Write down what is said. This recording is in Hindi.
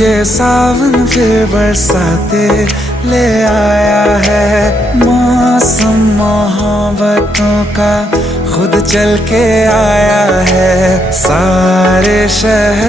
ये सावन फिर बरसाते ले आया है, मौसम मोहब्बतों का खुद चल के आया है। सारे शहर